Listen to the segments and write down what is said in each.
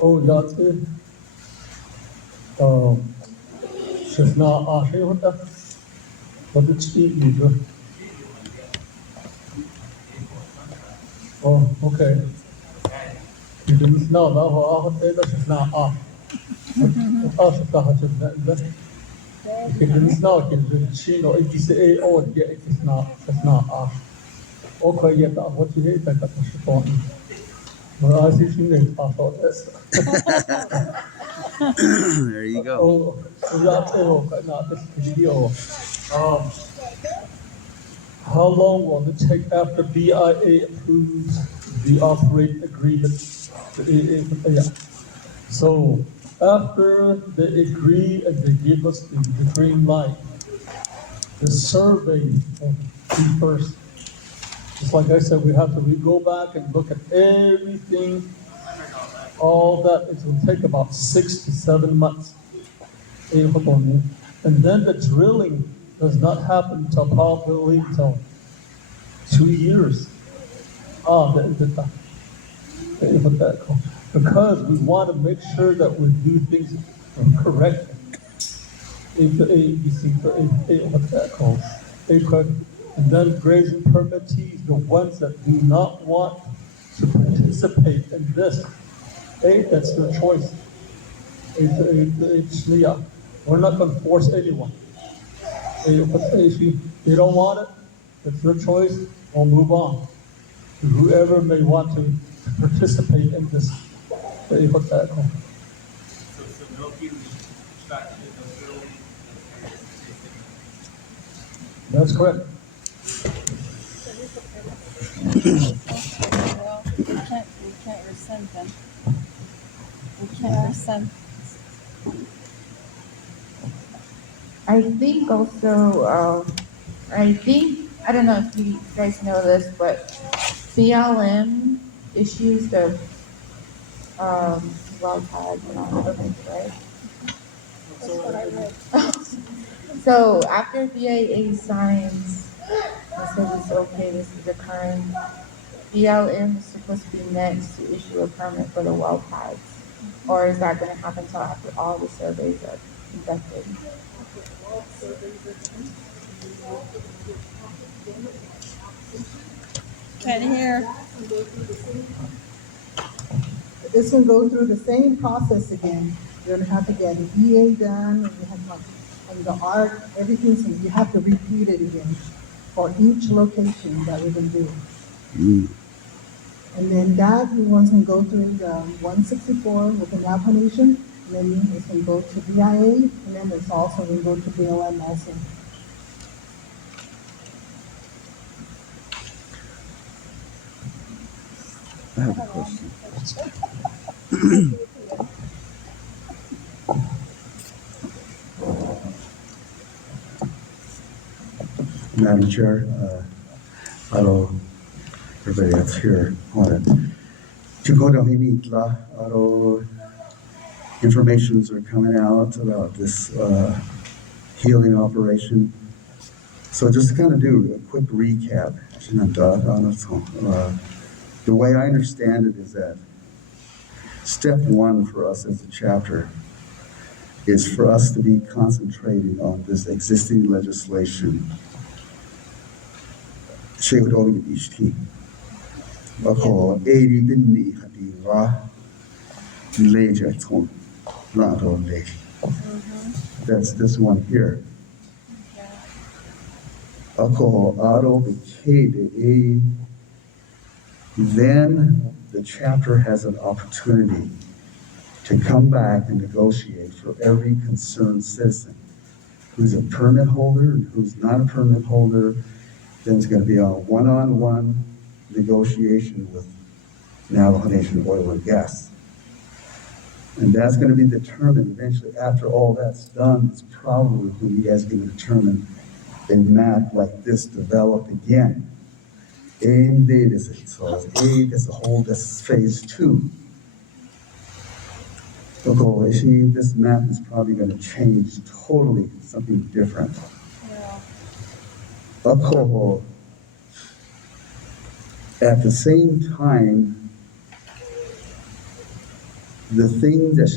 Oh, that's16 होता what it's leader. Oh, okay. You didn't know that what the 16 you didn't know you didn't see no it is a oh yeah it is not okay yeah that what you hate that was fun. Well, I see you need to thought this. There you go. Oh, so that's it. Not this video. Um, how long will it take after BIA approves the operate agreement? Yeah. So after they agree and they give us the green light, the survey will be first. Just like I said, we have to go back and look at everything, all that. It will take about 6 to 7 months. And then the drilling does not happen until probably until 2 years. Because we want to make sure that we do things correctly. What that called? And then grazing permittees, the ones that do not want to participate in this, that's their choice. Yeah, we're not going to force anyone. If you don't want it, it's your choice. We'll move on to whoever may want to participate in this. Hypothetical. So no healing extraction, no drilling. That's correct. Well, we can't rescind them. We can't rescind. I think also, I don't know if you guys know this, but BLM issues the well tag and all permits, right? That's what I read. So after BIA signs and says it's okay, this is occurring, BLM is supposed to be next to issue a permit for the well pads. Or is that gonna happen until after all the surveys are conducted? Can't hear. This will go through the same process again. You're gonna have to get an EA done, and you have like, and the art, everything, so you have to repeat it again for each location that we're gonna do. And then that, we want to go through the 164 with an application, and then it's gonna go to BIA, and then it's also gonna go to BLM also. I have a question. Madam Chair, hello, everybody else here. Informations are coming out about this healing operation. So just to kind of do a quick recap, the way I understand it is that step one for us as a chapter is for us to be concentrating on this existing legislation. That's this one here. Then the chapter has an opportunity to come back and negotiate for every concerned citizen who's a permit holder and who's not a permit holder. Then it's going to be a one-on-one negotiation with Navajo Nation Oil and Gas. And that's going to be determined eventually after all that's done. It's probably when you guys are going to determine a map like this develop again. And this is a whole, this is phase 2. This map is probably going to change totally something different. Yeah. At the same time, The thing that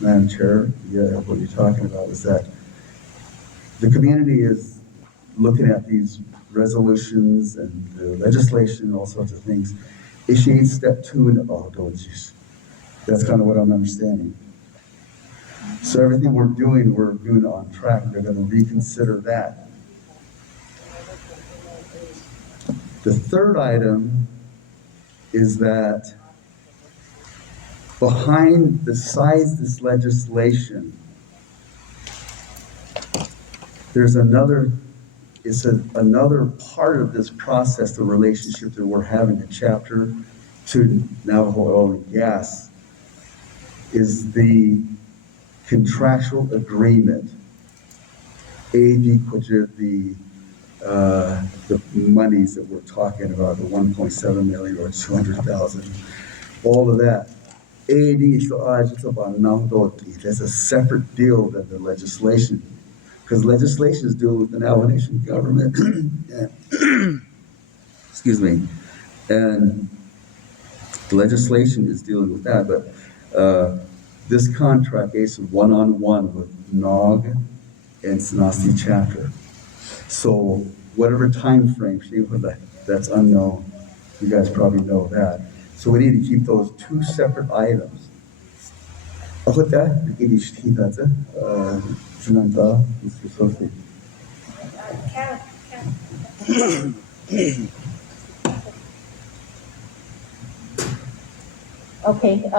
Madam Chair, yeah, what you're talking about is that the community is looking at these resolutions and the legislation and all sorts of things. Initiate step 2 in all doses. That's kind of what I'm understanding. So everything we're doing on track. They're going to reconsider that. The third item is that besides this legislation, there's another part of this process, the relationship that we're having in Chapter 2 Navajo Oil and Gas, is the contractual agreement, the monies that we're talking about, the 1.7 million or 200,000, all of that. That's a separate deal than the legislation, because legislation is dealing with the Navajo Nation government. Excuse me, and the legislation is dealing with that, but this contract is one-on-one with NOG and SANOSTEE chapter. So whatever time frame, that's unknown. You guys probably know that. So we need to keep those two separate items. With that, Mr. Sophie. Okay,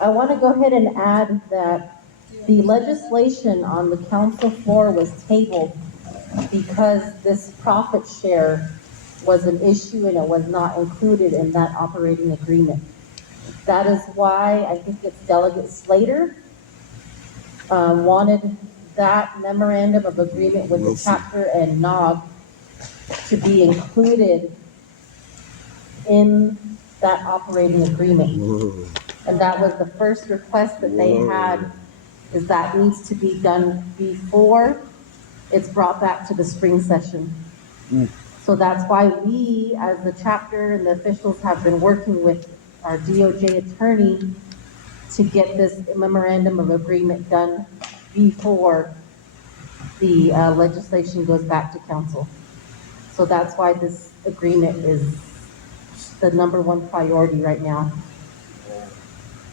I want to go ahead and add that the legislation on the council floor was tabled because this profit share was an issue and it was not included in that operating agreement. That is why I think it's Delegate Slater wanted that memorandum of agreement with the chapter and NOG to be included in that operating agreement. And that was the first request that they had, is that needs to be done before it's brought back to the spring session. So that's why we, as the chapter and the officials, have been working with our DOJ attorney to get this memorandum of agreement done before the legislation goes back to council. So that's why this agreement is the #1 priority right now.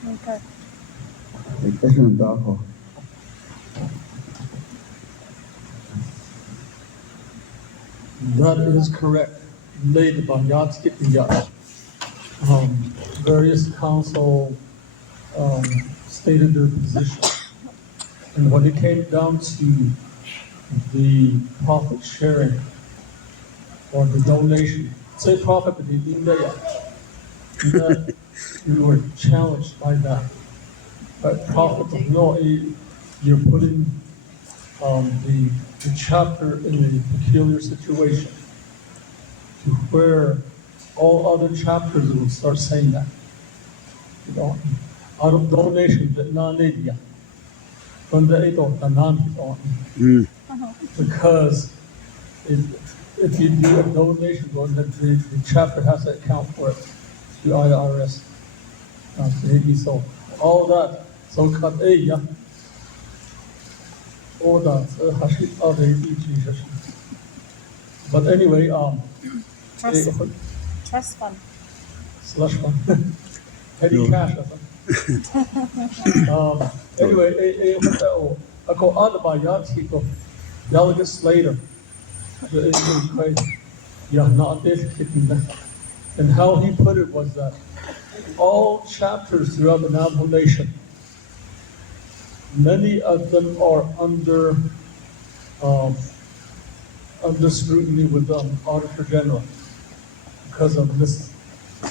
Okay. That is correct. Laid by various council stated their position. And when it came down to the profit sharing or the donation, say profit, but that we were challenged by that. But profit, no, you're putting the chapter in a peculiar situation to where all other chapters will start saying that. You know, out of donation, that non-media, from the because if you do a donation, well, the chapter has to account for it to IRS. So all that, so cut yeah. All that, but anyway, Trust fund. slush fund, petty cash, I think. Anyway, ako ano ba yan, Tito? Delegate Slater. And how he put it was that all chapters throughout the Navajo Nation, many of them are under scrutiny with the Auditor General because of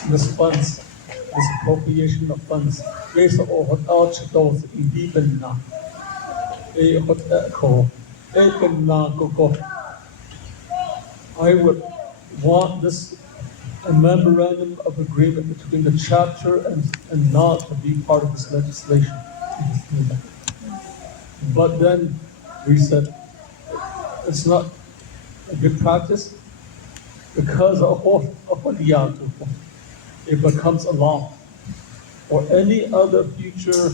misfunds, misappropriation of funds. Yes, those even now. I would want this a memorandum of agreement between the chapter and not to be part of this legislation. But then we said it's not a good practice because it becomes a law. or any other future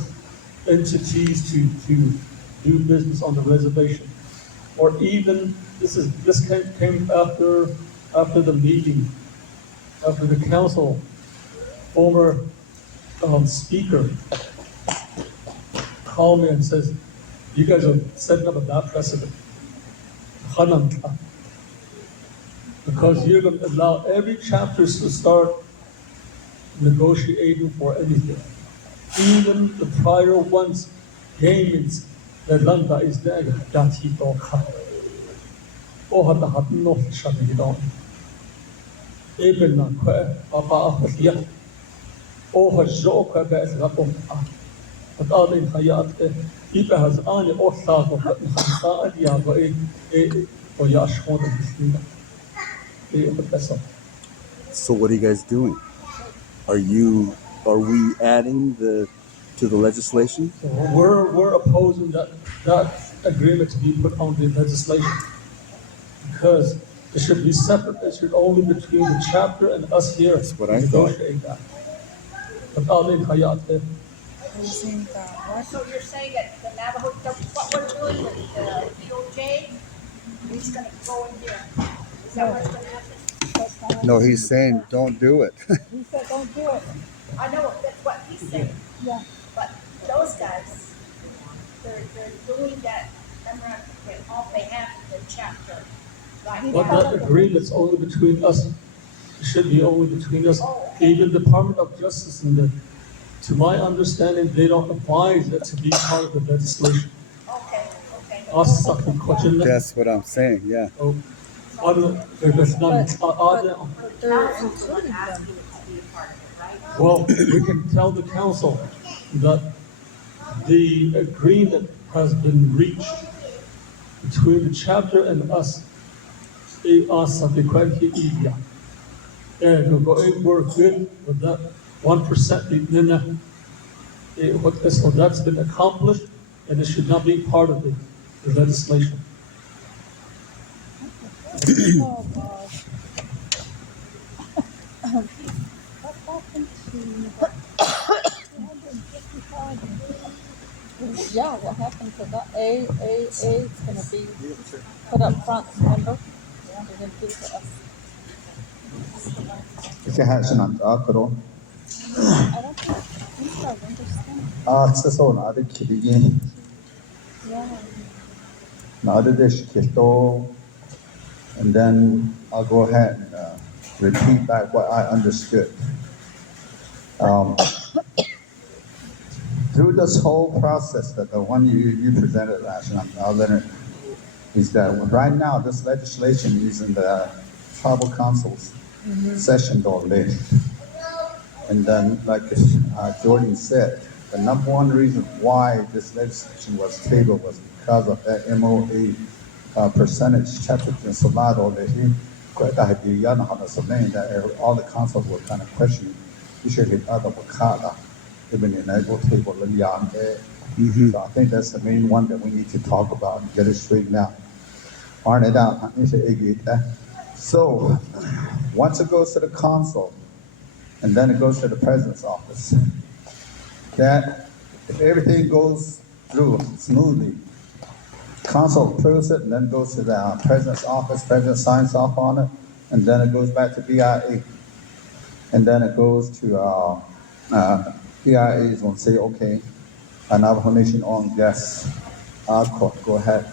entities to do business on the reservation. Or even, this came after the meeting, after the council, former speaker called me and says, you guys are setting up a bad precedent. Because you're going to allow every chapter to start negotiating for anything. Even the prior ones, gamings, the landa is there, that he don't have. Oh, had no shut it down. Even not quite, Papa, yeah. Oh, has so quite bad as that one. But all in Hayat, Ipa has only all thought of that, and yeah, but or Yash wanted this thing. So what are you guys doing? Are we adding to the legislation? So we're opposing that agreement to be put on the legislation because it should be separate. It should only between the chapter and us here. That's what I thought. Negotiate that. But all in Hayat, Using the what? So you're saying that the Navajo, what we're doing with the DOJ, he's gonna go in here? Is that what's gonna happen? That's not- No, he's saying don't do it. He said, don't do it. I know, that's what he's saying, Yeah. but those guys, they're doing that, remember, on behalf of the chapter. Right but now. that agreement's only between us. It should be only between us. Even Department of Justice and to my understanding, they don't advise it to be part of the legislation. Okay, okay. Us sucking question. That's what I'm saying. Yeah. So, there's none. But they're Council's including them. asking it to be a part of it, right? Well, we can tell the council that the agreement has been reached between the chapter and us. And we're good with that 1%. So that's been accomplished, and it should not be part of the legislation. Oh, God. What happened to the 250,000? Yeah, what happened to that? It's gonna be put up front, remember? Yeah, they're gonna give it to us. I don't think I understand. Yeah. And then I'll go ahead and repeat back what I understood. Through this whole process, that the one you presented last night, Leonard, is that right now this legislation is in the tribal council's session already. And then, like Jordan said, the number one reason why this legislation was tabled was because of that MOA percentage chapter in Salado already. That all the councils were kind of questioning. You should hit other wakala, even in able table. So I think that's the main one that we need to talk about and get it straightened out. So once it goes to the council, and then it goes to the president's office, that if everything goes through smoothly, council approves it, and then goes to the president's office, president signs off on it, and then it goes back to BIA. And then it goes to BIA is going to say, okay, an Navajo Nation owned, yes, go ahead,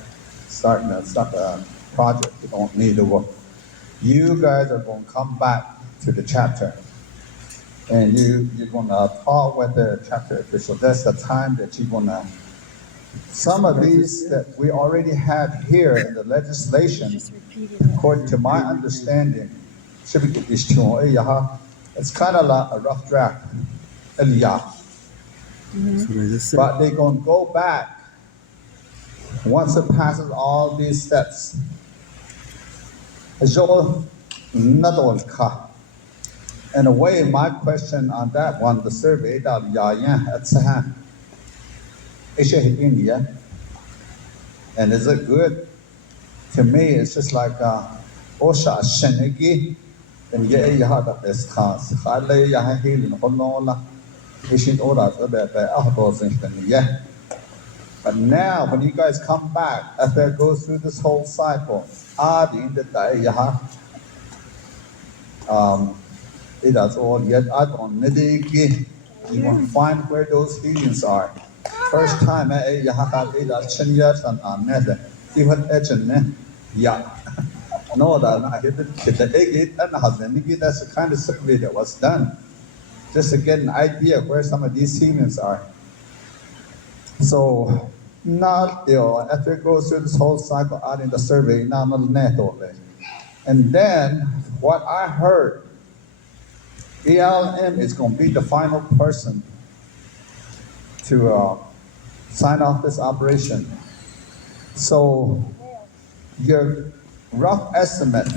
start the project. You don't need to work. You guys are going to come back to the chapter, and you're going to talk with the chapter official. That's the time that you're going to. Some of these that we already have here in the legislation, according to my understanding, it's kind of like a rough draft. But they're going to go back once it passes all these steps. In a way, my question on that one, the survey, is it India? And is it good? To me, it's just like Osha Shenegi, and yeah, you had the best class. issued orders about the alcohols and things, yeah. But now, when you guys come back, after it goes through this whole cycle, in the day, it does all yet add on Nidiki. You want to find where those heliums are. First time, you have it at 10 years and another. Even agent, yeah. No, that I hit the egg and that's the kind of survey that was done. Just to get an idea where some of these heliums are. So, not after it goes through this whole cycle out in the survey, now not net only. And then what I heard, ELM is going to be the final person to sign off this operation. So your rough estimate,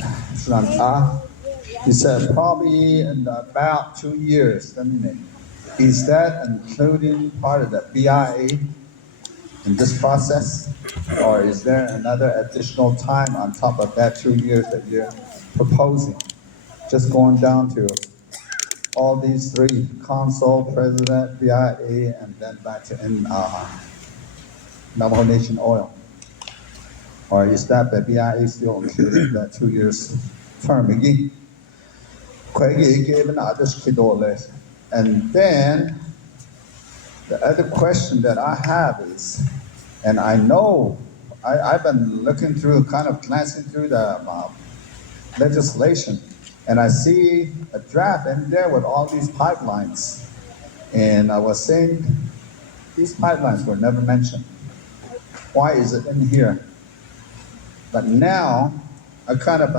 you said probably in about 2 years, doesn't it? Is that including part of the BIA in this process? Or is there another additional time on top of that 2 years that you're proposing? Just going down to all these three, consul, president, BIA, and then back to Navajo Nation Oil. Or is that the BIA still included that 2 years term again? And then the other question that I have is, and I know I've been looking through, kind of glancing through the legislation, and I see a draft in there with all these pipelines. And I was saying, these pipelines were never mentioned. Why is it in here? But now, that kind of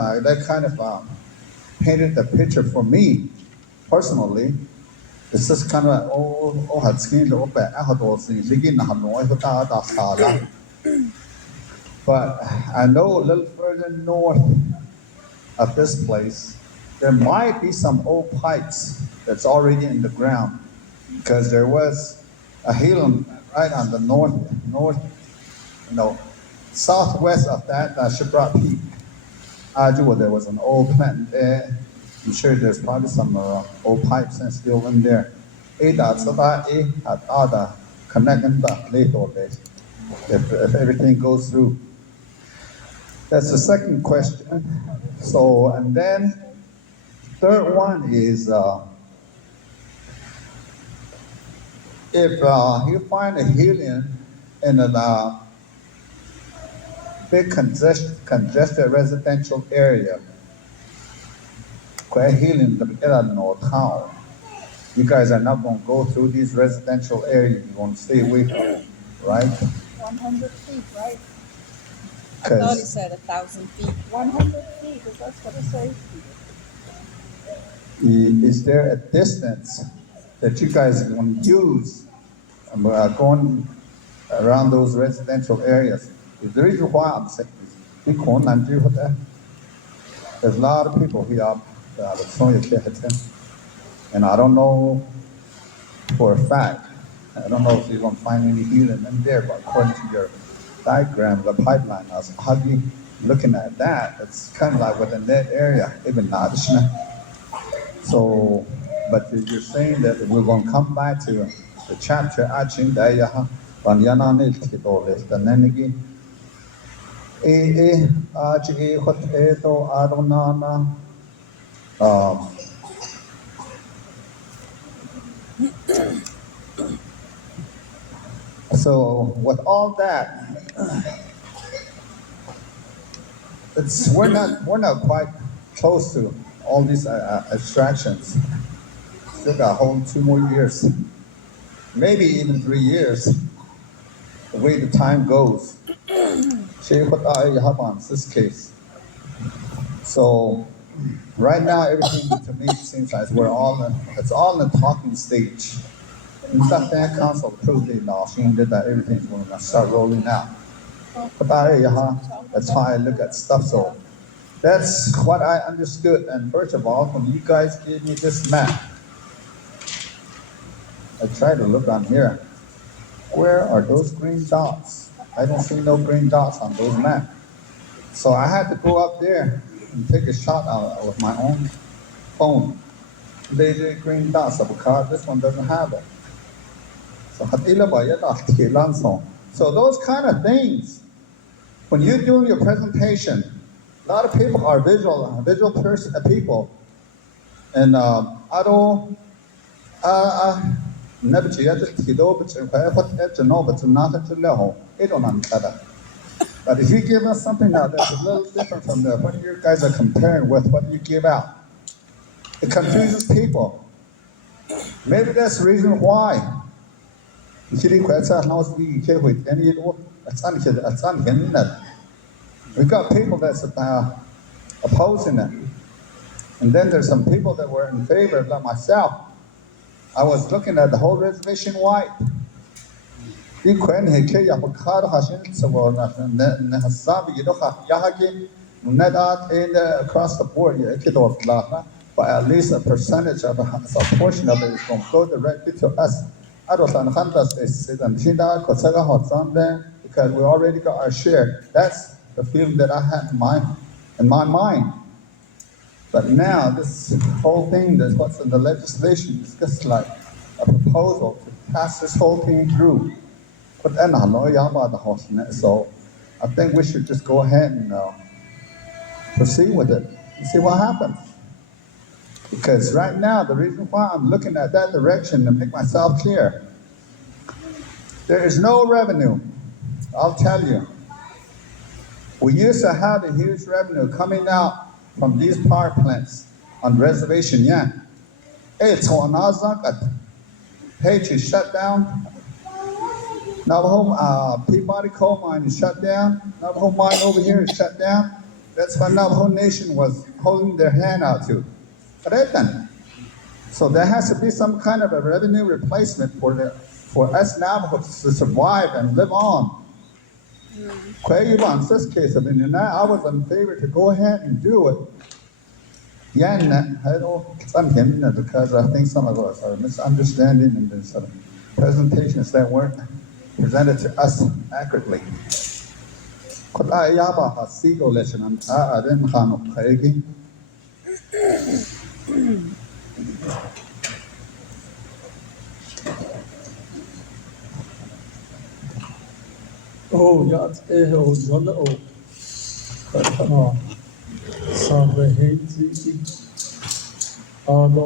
painted the picture for me, personally. It's just kind of, but I know a little further north of this place, there might be some old pipes that's already in the ground, because there was a HELIUM right on the southwest of that Shipwreck Peak. There was an old plant there. I'm sure there's probably some old pipes and still in there. If everything goes through. That's the second question. So, and then third one is, if you find a helium in a big congested residential area, where helium no town, you guys are not going to go through these residential areas. You're going to stay away from it, right? 100 feet, right? I 'Cause- thought he said 1,000 feet. 100 feet, is that what it says? Is there a distance that you guys are going to use going around those residential areas? The reason why I'm saying is, there's a lot of people here and I don't know for a fact, I don't know if you're going to find any helium in there, but according to your diagram, the pipeline, I was ugly looking at that. It's kind of like within that area, even not. So, but you're saying that we're going to come back to the chapter, I think that so with all that, we're not quite close to all these abstractions. Still got a whole 2 more years, maybe even 3 years. The way the time goes, this case. So right now, everything to me seems like it's all in the talking stage. In fact, that council approved it now, seeing that everything's going to start rolling out. That's how I look at stuff. So that's what I understood. And first of all, when you guys gave me this map, I tried to look on here. Where are those green dots? I don't see no green dots on those maps. So I had to go up there and take a shot with my own phone. They did green dots because this one doesn't have it. So those kind of things, when you're doing your presentation, a lot of people are visual people, and I don't, never but if you give us something now that's a little different from what you guys are comparing with what you give out, it confuses people. Maybe that's the reason why. We got people that's opposing it. And then there's some people that were in favor, like myself. I was looking at the whole reservation wide. Across the board, but at least a percentage of a portion of it is going to go directly to us. Because we already got our share. That's the feeling that I had in my mind. But now this whole thing, that's what's in the legislation, is just like a proposal to pass this whole thing through. So I think we should just go ahead and proceed with it and see what happens. Because right now, the reason why I'm looking at that direction to make myself clear, there is no revenue. I'll tell you. We used to have a huge revenue coming out from these power plants on reservation. Yeah. It's on Hey, to shut down. Navajo Peabody coal mine is shut down. Navajo mine over here is shut down. That's what Navajo Nation was holding their hand out to. So there has to be some kind of a revenue replacement for us Navajos to survive and live on. In this case, I was in favor to go ahead and do it. Because I think some of us are misunderstanding and there's some presentations that weren't presented to us accurately. Oh, ja, Sonne, oh. Sabe,